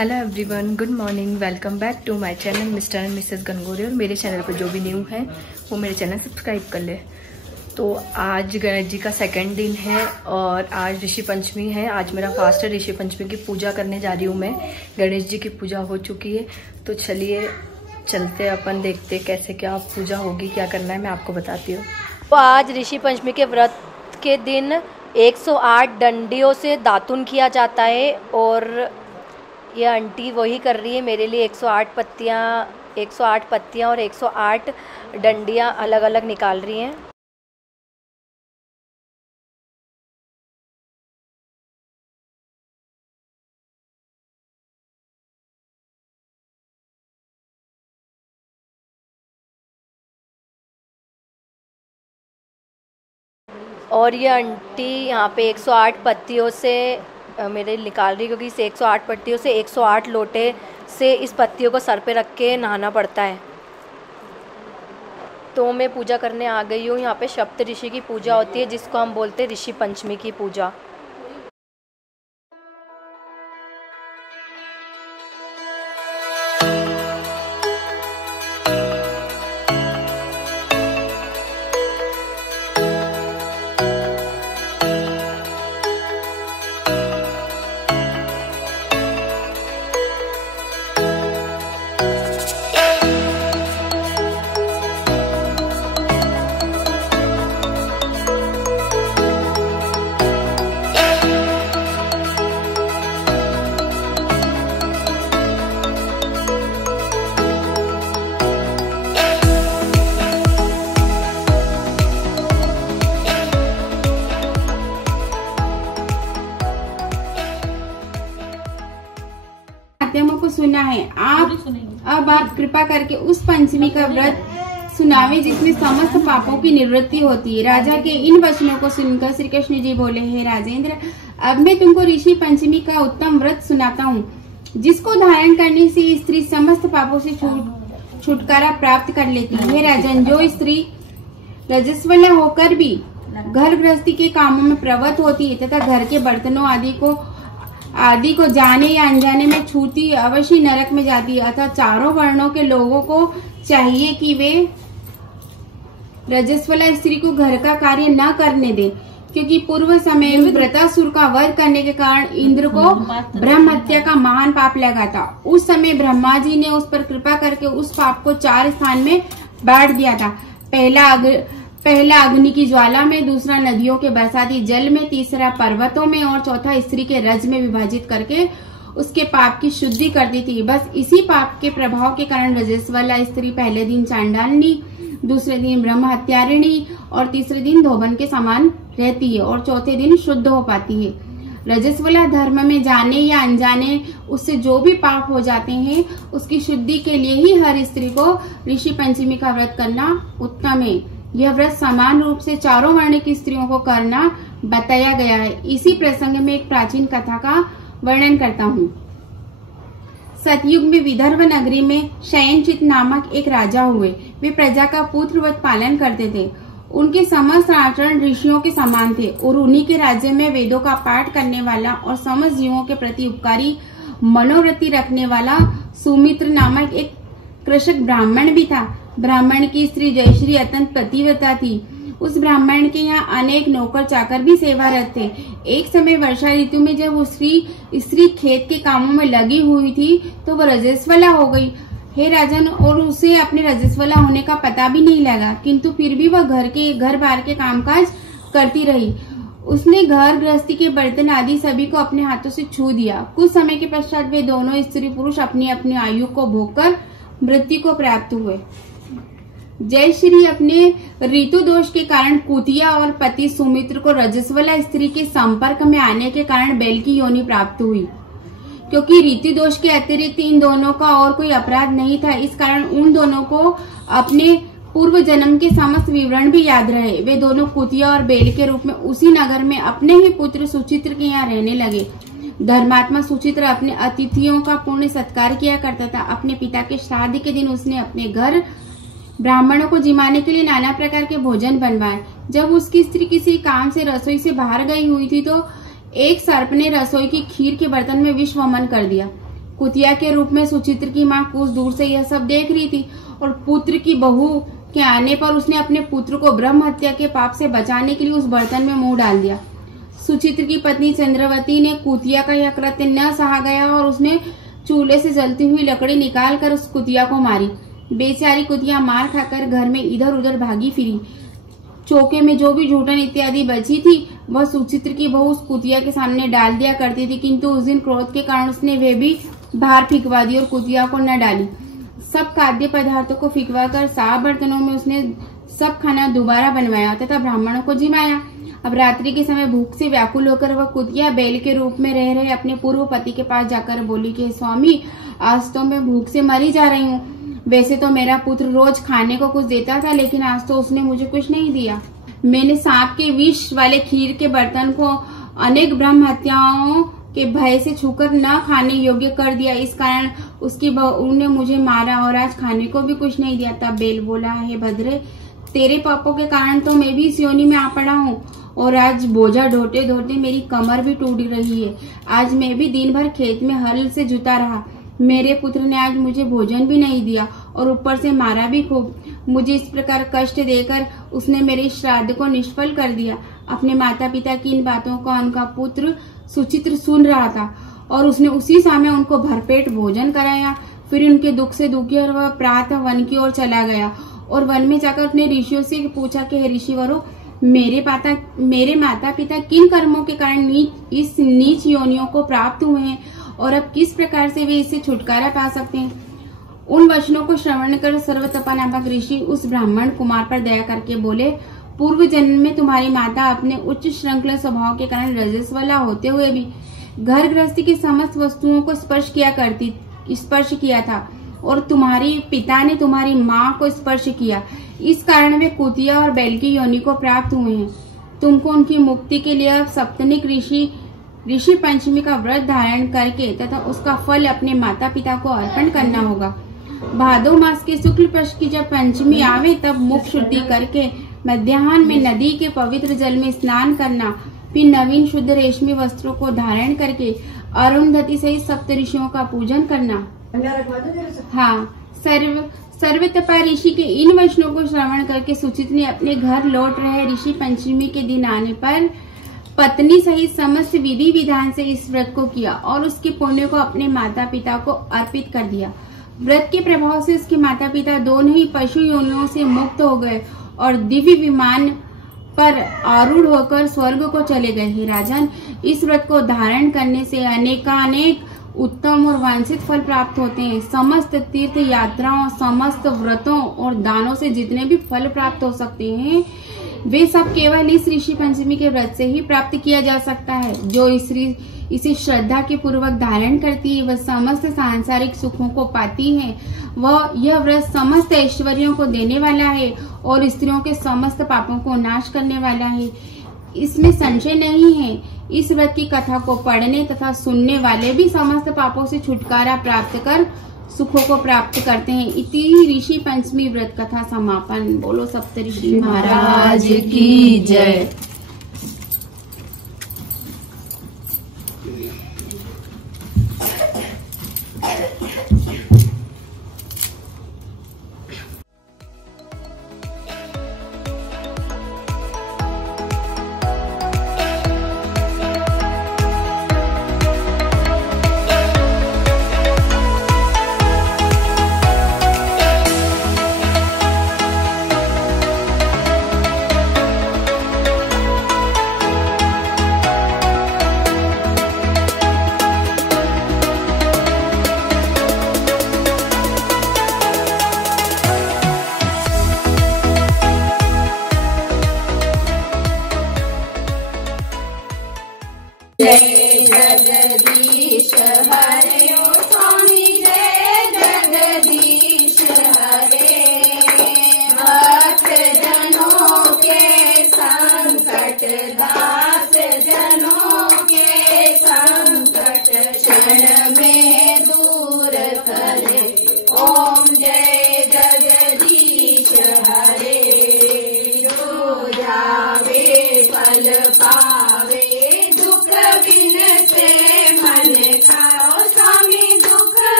Hello everyone, good morning. Welcome back to my channel mister and missus Gangori. और मेरे channel पर जो भी न्यू है वो मेरे चैनल सब्सक्राइब कर ले। तो आज गणेश जी का सेकंड दिन है और आज ऋषि पंचमी है। आज मेरा फास्ट है। ऋषि पंचमी की पूजा करने जा रही हूँ मैं। गणेश जी की पूजा हो चुकी है, तो चलिए चलते अपन देखते कैसे क्या पूजा होगी, क्या करना है मैं आपको बताती हूँ। तो आज ऋषि पंचमी के व्रत के दिन 108 डंडियों से दातुन किया जाता है और ये आंटी वही कर रही है मेरे लिए। 108 पत्तियाँ और 108 डंडियाँ अलग अलग निकाल रही हैं। और ये आंटी यहाँ पे 108 पत्तियों से मेरे निकाल रही, क्योंकि इस 108 पत्तियों से 108 लोटे से इस पत्तियों को सर पे रख के नहाना पड़ता है। तो मैं पूजा करने आ गई हूँ। यहाँ पे सप्त ऋषि की पूजा होती है, जिसको हम बोलते हैं ऋषि पंचमी की पूजा। माध्यमों को सुना है। अब आप कृपा करके उस पंचमी का व्रत सुनावे जिसमें समस्त पापों की निवृत्ति होती है। राजा के इन वचनों को सुनकर श्री कृष्ण जी बोले, हे राजेंद्र, अब मैं तुमको ऋषि पंचमी का उत्तम व्रत सुनाता हूँ, जिसको धारण करने से स्त्री समस्त पापों से छुटकारा प्राप्त कर लेती है। हे राजन, जो स्त्री रजस्वला होकर भी घर गृहस्थी के कामों में प्रवृत्त होती है तथा घर के बर्तनों आदि को जाने या अनजाने में छूती अवश्य नरक में जाती है। अतः चारों वर्णों के लोगों को चाहिए कि वे रजस्वला स्त्री को घर का कार्य न करने दें, क्योंकि पूर्व समय में वृत्रासुर का वध करने के कारण इंद्र को ब्रह्म हत्या का महान पाप लगा था। उस समय ब्रह्मा जी ने उस पर कृपा करके उस पाप को 4 स्थान में बांट दिया था। पहला अग्नि की ज्वाला में, दूसरा नदियों के बरसाती जल में, तीसरा पर्वतों में और चौथा स्त्री के रज में विभाजित करके उसके पाप की शुद्धि करती थी। बस इसी पाप के प्रभाव के कारण रजस्वला स्त्री पहले दिन चांडालनी, दूसरे दिन ब्रह्म हत्यारिणी और तीसरे दिन धोबन के समान रहती है और चौथे दिन शुद्ध हो पाती है। रजस्वला धर्म में जाने या अनजाने उससे जो भी पाप हो जाते हैं, उसकी शुद्धि के लिए ही हर स्त्री को ऋषि पंचमी का व्रत करना उत्तम है। यह व्रत समान रूप से चारों वर्ण की स्त्रियों को करना बताया गया है। इसी प्रसंग में एक प्राचीन कथा का वर्णन करता हूँ। सतयुग में विदर्भ नगरी में शयनचित नामक एक राजा हुए। वे प्रजा का पुत्रवत पालन करते थे। उनके समस्त आचरण ऋषियों के समान थे और उन्हीं के राज्य में वेदों का पाठ करने वाला और समस्त जीवों के प्रति उपकारी मनोवृत्ति रखने वाला सुमित्र नामक एक कृषक ब्राह्मण भी था। ब्राह्मण की स्त्री जयश्री अत्यंत पतिव्रता थी। उस ब्राह्मण के यहाँ अनेक नौकर चाकर भी सेवारत थे। एक समय वर्षा ऋतु में जब वो स्त्री खेत के कामों में लगी हुई थी तो वह रजस्वला हो गई। हे राजन, और उसे अपने रजस्वला होने का पता भी नहीं लगा, किंतु फिर भी वह घर बार के कामकाज करती रही। उसने घर गृहस्थी के बर्तन आदि सभी को अपने हाथों से छू दिया। कुछ समय के पश्चात वे दोनों स्त्री पुरुष अपनी अपनी आयु को भोगकर मृत्यु को प्राप्त हुए। जयश्री अपने ऋतु दोष के कारण कुतिया और पति सुमित्र को रजस्वला स्त्री के संपर्क में आने के कारण बैल की योनि प्राप्त हुई। क्योंकि ऋतु दोष के अतिरिक्त इन दोनों का और कोई अपराध नहीं था, इस कारण उन दोनों को अपने पूर्व जन्म के समस्त विवरण भी याद रहे। वे दोनों कुतिया और बैल के रूप में उसी नगर में अपने ही पुत्र सुचित्र के यहाँ रहने लगे। धर्मात्मा सुचित्र अपने अतिथियों का पूर्ण सत्कार किया करता था। अपने पिता के श्राद्ध के दिन उसने अपने घर ब्राह्मणों को जिमाने के लिए नाना प्रकार के भोजन बनवाए। जब उसकी स्त्री किसी काम से रसोई से बाहर गई हुई थी तो एक सर्प ने रसोई की खीर के बर्तन में विष वमन कर दिया। कुतिया के रूप में सुचित्र की माँ कुछ दूर से यह सब देख रही थी और पुत्र की बहू के आने पर उसने अपने पुत्र को ब्रह्म हत्या के पाप से बचाने के लिए उस बर्तन में मुंह डाल दिया। सुचित्र की पत्नी चंद्रवती ने कुतिया का यह कृत्य न सहा गया और उसने चूल्हे से जलती हुई लकड़ी निकाल कर उस कुतिया को मारी। बेचारी कुतिया मार खाकर घर में इधर उधर भागी फिरी। चौके में जो भी झूठन इत्यादि बची थी वह सुचित्र की बहू उस कुतिया के सामने डाल दिया करती थी, किंतु उस दिन क्रोध के कारण उसने वे भी बाहर फिकवा दी और कुतिया को न डाली। सब खाद्य पदार्थों को फिकवा कर साफ बर्तनों में उसने सब खाना दोबारा बनवाया तथा ब्राह्मणों को जिमाया। अब रात्रि के समय भूख से व्याकुल होकर वह कुतिया बैल के रूप में रह रहे अपने पूर्व पति के पास जाकर बोली कि स्वामी, आज तो मैं भूख से मरी जा रही हूँ। वैसे तो मेरा पुत्र रोज खाने को कुछ देता था, लेकिन आज तो उसने मुझे कुछ नहीं दिया। मैंने सांप के विष वाले खीर के बर्तन को अनेक ब्रह्म हत्याओं के भय से छूकर न खाने योग्य कर दिया। इस कारण उसकी बहू ने मुझे मारा और आज खाने को भी कुछ नहीं दिया। तब बेल बोला, हे भद्रे, तेरे पापों के कारण तो मैं भी इस योनि में आ पड़ा हूँ और आज बोझा ढोते ढोते मेरी कमर भी टूट रही है। आज मैं भी दिन भर खेत में हल से जुता रहा। मेरे पुत्र ने आज मुझे भोजन भी नहीं दिया और ऊपर से मारा भी खूब। मुझे इस प्रकार कष्ट देकर उसने मेरे श्राद्ध को निष्फल कर दिया। अपने माता पिता की इन बातों को उनका पुत्र सुचित्र सुन रहा था और उसने उसी समय उनको भरपेट भोजन कराया। फिर उनके दुख से दुखी और वह प्रातः वन की ओर चला गया और वन में जाकर अपने ऋषियों से पूछा कि हे ऋषिवरों, मेरे माता पिता किन कर्मों के कारण इस नीच योनियों को प्राप्त हुए हैं और अब किस प्रकार से वे इससे छुटकारा पा सकते हैं। उन वचनों को श्रवण कर सर्वतपा नामक ऋषि उस ब्राह्मण कुमार पर दया करके बोले, पूर्व जन्म में तुम्हारी माता अपने उच्च श्रृंखला स्वभाव के कारण रजस्वला होते हुए भी घर गृहस्थी की समस्त वस्तुओं को स्पर्श किया था और तुम्हारी पिता ने तुम्हारी माँ को स्पर्श किया। इस कारण वे कुतिया और बैल की योनि को प्राप्त हुए हैं। तुमको उनकी मुक्ति के लिए अब सप्तनिक ऋषि पंचमी का व्रत धारण करके तथा उसका फल अपने माता पिता को अर्पण करना होगा। भादो मास के शुक्ल पक्ष की जब पंचमी आवे तब मुख शुद्धि करके मध्याह्न में नदी के पवित्र जल में स्नान करना, फिर नवीन शुद्ध रेशमी वस्त्रों को धारण करके अरुंधति सहित सप्त ऋषियों का पूजन करना। हाँ, सर्वतपा ऋषि के इन वचनों को श्रवण करके सुचित ने अपने घर लौट रहे ऋषि पंचमी के दिन आने पर पत्नी सहित समस्त विधि विधान से इस व्रत को किया और उसके पुण्य को अपने माता पिता को अर्पित कर दिया। व्रत के प्रभाव से उसके माता पिता दोनों ही पशु योनियों से मुक्त हो गए और दिव्य विमान पर आरूढ़ होकर स्वर्ग को चले गए। हे राजन, इस व्रत को धारण करने से अनेकानेक उत्तम और वांछित फल प्राप्त होते हैं। समस्त तीर्थ यात्राओं, समस्त व्रतों और दानों से जितने भी फल प्राप्त हो सकते हैं वे सब केवल इस ऋषि पंचमी के व्रत से ही प्राप्त किया जा सकता है। जो इसे श्रद्धा के पूर्वक धारण करती है वह समस्त सांसारिक सुखों को पाती है। वह यह व्रत समस्त ऐश्वर्यों को देने वाला है और स्त्रियों के समस्त पापों को नाश करने वाला है, इसमें संशय नहीं है। इस व्रत की कथा को पढ़ने तथा सुनने वाले भी समस्त पापों से छुटकारा प्राप्त कर सुखों को प्राप्त करते हैं। इति ऋषि पंचमी व्रत कथा समापन। बोलो सप्तऋषि महाराज की जय।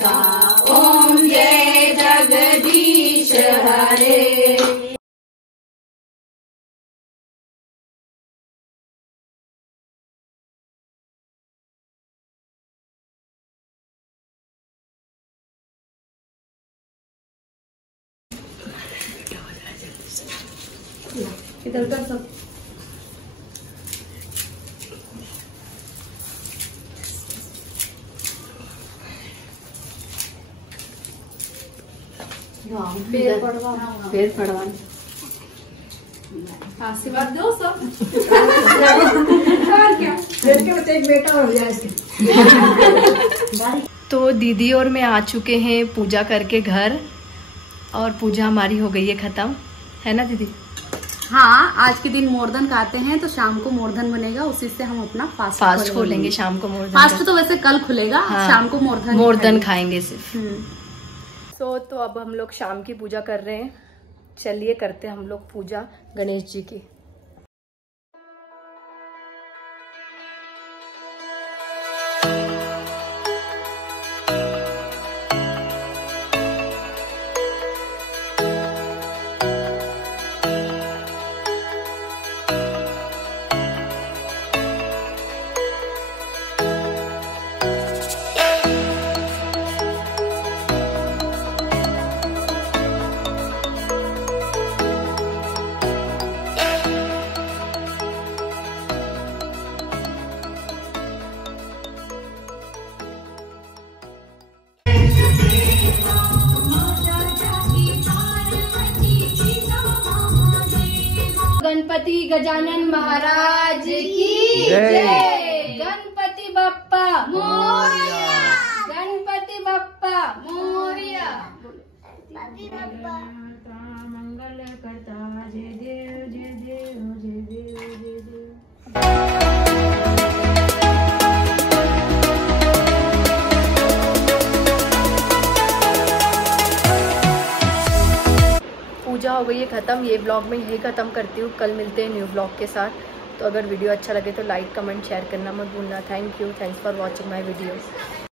का। ओम जय जगदीश हरे। इधर उधर सब फिर पड़वा आशीर्वाद दो सब। बेटा हो जाए। तो दीदी और मैं आ चुके हैं पूजा करके घर, और पूजा हमारी हो गई है खत्म, है ना दीदी? हाँ, आज के दिन मोरधन खाते हैं तो शाम को मोरधन बनेगा, उसी से हम अपना फास्ट खोलेंगे शाम को। मोरधन फास्ट तो वैसे कल खुलेगा। हाँ, शाम को मोरधन खाएंगे सिर्फ। तो अब हम लोग शाम की पूजा कर रहे हैं। चलिए करते हैं हम लोग पूजा गणेश जी की। गणपति गजानन महाराज की जय। गणपति बप्पा मोरया। गणपति बप्पा मोरया। मंगल करता जय देव जय देव जय देव जय देव। पूजा हो गई है ख़त्म। ये ब्लॉग में यही ख़त्म करती हूँ, कल मिलते हैं न्यू ब्लॉग के साथ। तो अगर वीडियो अच्छा लगे तो लाइक कमेंट शेयर करना मत भूलना। Thank you, thanks for watching my video.